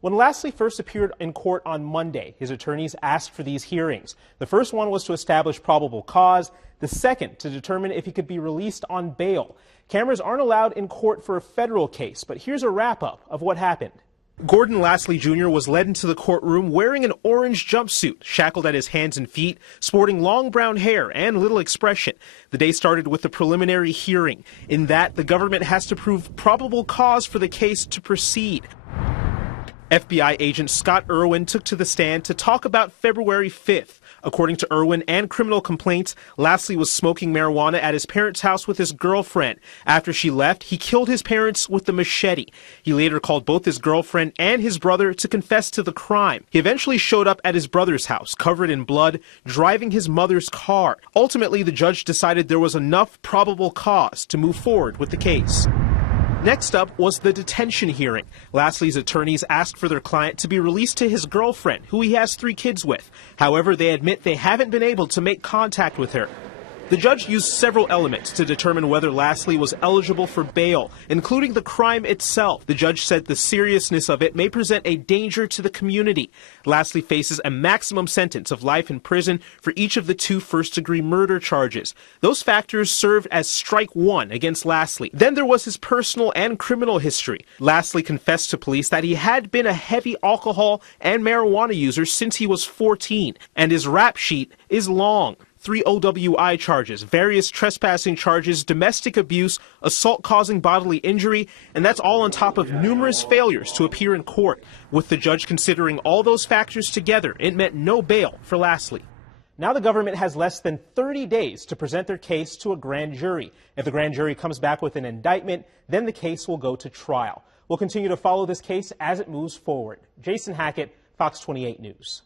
When Lasley first appeared in court on Monday, his attorneys asked for these hearings. The first one was to establish probable cause, the second to determine if he could be released on bail. Cameras aren't allowed in court for a federal case, but here's a wrap-up of what happened. Gordon Lasley Jr. was led into the courtroom wearing an orange jumpsuit, shackled at his hands and feet, sporting long brown hair and little expression. The day started with the preliminary hearing. In that, the government has to prove probable cause for the case to proceed. FBI agent Scott Irwin took to the stand to talk about February 5th. According to Irwin and criminal complaints, Lasley was smoking marijuana at his parents' house with his girlfriend. After she left, he killed his parents with the machete. He later called both his girlfriend and his brother to confess to the crime. He eventually showed up at his brother's house, covered in blood, driving his mother's car. Ultimately, the judge decided there was enough probable cause to move forward with the case. Next up was the detention hearing. Lasley's attorneys asked for their client to be released to his girlfriend, who he has 3 kids with. However, they admit they haven't been able to make contact with her. The judge used several elements to determine whether Lasley was eligible for bail, including the crime itself. The judge said the seriousness of it may present a danger to the community. Lasley faces a maximum sentence of life in prison for each of the 2 first-degree murder charges. Those factors served as strike 1 against Lasley. Then there was his personal and criminal history. Lasley confessed to police that he had been a heavy alcohol and marijuana user since he was 14, and his rap sheet is long. 3 OWI charges, various trespassing charges, domestic abuse, assault causing bodily injury, and that's all on top of numerous failures to appear in court. With the judge considering all those factors together, it meant no bail for Lasley. Now the government has less than 30 days to present their case to a grand jury. If the grand jury comes back with an indictment, then the case will go to trial. We'll continue to follow this case as it moves forward. Jason Hackett, Fox 28 News.